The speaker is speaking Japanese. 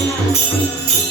you.